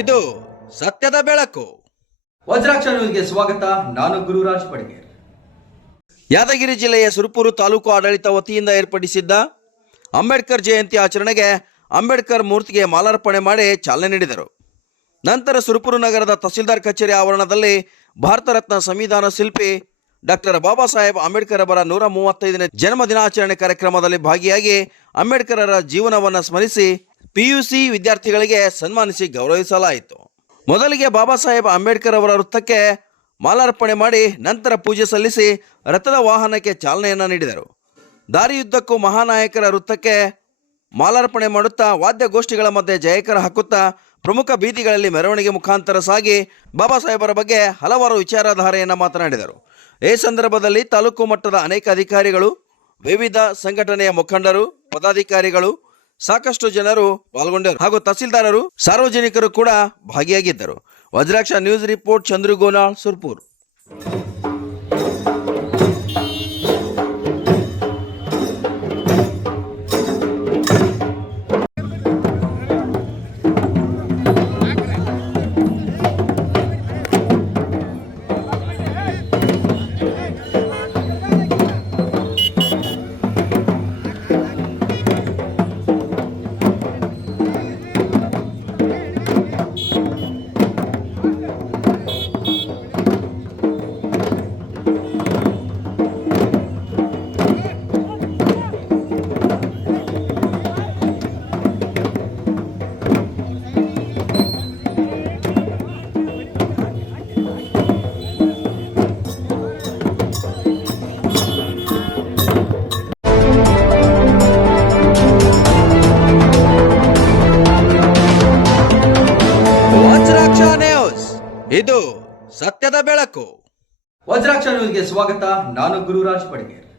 ಇದು ಸತ್ಯದ ಬೆಳಕು. ವಜ್ರಾಕ್ಷ ನ್ಯೂಸ್ಗೆ ಸ್ವಾಗತ. ನಾನು ಗುರುರಾಜ್ ಪಡ್ಗೇರ್. ಯಾದಗಿರಿ ಜಿಲ್ಲೆಯ ಸುರಪುರ ತಾಲೂಕು ಆಡಳಿತ ವತಿಯಿಂದ ಏರ್ಪಡಿಸಿದ್ದ ಅಂಬೇಡ್ಕರ್ ಜಯಂತಿ ಆಚರಣೆಗೆ ಅಂಬೇಡ್ಕರ್ ಮೂರ್ತಿಗೆ ಮಾಲಾರ್ಪಣೆ ಮಾಡಿ ಚಾಲನೆ ನೀಡಿದರು. ನಂತರ ಸುರಪುರ ನಗರದ ತಹಸೀಲ್ದಾರ್ ಕಚೇರಿ ಆವರಣದಲ್ಲಿ ಭಾರತ ರತ್ನ ಸಂವಿಧಾನ ಶಿಲ್ಪಿ ಡಾಕ್ಟರ್ ಬಾಬಾ ಸಾಹೇಬ್ ಅಂಬೇಡ್ಕರ್ ಅವರ 135ನೇ ಜನ್ಮ ದಿನಾಚರಣೆ ಕಾರ್ಯಕ್ರಮದಲ್ಲಿ ಭಾಗಿಯಾಗಿ ಅಂಬೇಡ್ಕರರ ಜೀವನವನ್ನು ಸ್ಮರಿಸಿ PUC ವಿದ್ಯಾರ್ಥಿಗಳಿಗೆ ಸನ್ಮಾನಿಸಿ ಗೌರವಿಸಲಾಯಿತು. ಮೊದಲಿಗೆ ಬಾಬಾ ಸಾಹೇಬ್ ಅಂಬೇಡ್ಕರ್ ಅವರ ವೃತ್ತಕ್ಕೆ ಮಾಲಾರ್ಪಣೆ ಮಾಡಿ ನಂತರ ಪೂಜೆ ಸಲ್ಲಿಸಿ ರಥದ ವಾಹನಕ್ಕೆ ಚಾಲನೆಯನ್ನು ನೀಡಿದರು. ದಾರಿಯುದ್ದಕ್ಕೂ ಮಹಾನಾಯಕರ ವೃತ್ತಕ್ಕೆ ಮಾಲಾರ್ಪಣೆ ಮಾಡುತ್ತಾ ವಾದ್ಯಗೋಷ್ಠಿಗಳ ಮಧ್ಯೆ ಜಯಕರ ಹಾಕುತ್ತಾ ಪ್ರಮುಖ ಬೀದಿಗಳಲ್ಲಿ ಮೆರವಣಿಗೆ ಮುಖಾಂತರ ಸಾಗಿ ಬಾಬಾ ಸಾಹೇಬರ ಬಗ್ಗೆ ಹಲವಾರು ವಿಚಾರಧಾರೆಯನ್ನು ಮಾತನಾಡಿದರು. ಈ ಸಂದರ್ಭದಲ್ಲಿ ತಾಲೂಕು ಮಟ್ಟದ ಅನೇಕ ಅಧಿಕಾರಿಗಳು, ವಿವಿಧ ಸಂಘಟನೆಯ ಮುಖಂಡರು, ಪದಾಧಿಕಾರಿಗಳು, ಸಾಕಷ್ಟು ಜನರು ಪಾಲ್ಗೊಂಡರು ಹಾಗೂ ತಹಸೀಲ್ದಾರರು, ಸಾರ್ವಜನಿಕರು ಕೂಡ ಭಾಗಿಯಾಗಿದ್ದರು. Vajraksha news report, Chandru Gonal, Surpur. ಇದು ಸತ್ಯದ ಬೆಳಕು. ವಜ್ರಾಕ್ಷ ನ್ಯೂಸ್ಗೆ ಸ್ವಾಗತ. ನಾನು ಗುರುರಾಜ್ ಪಡ್ಗೇರ್.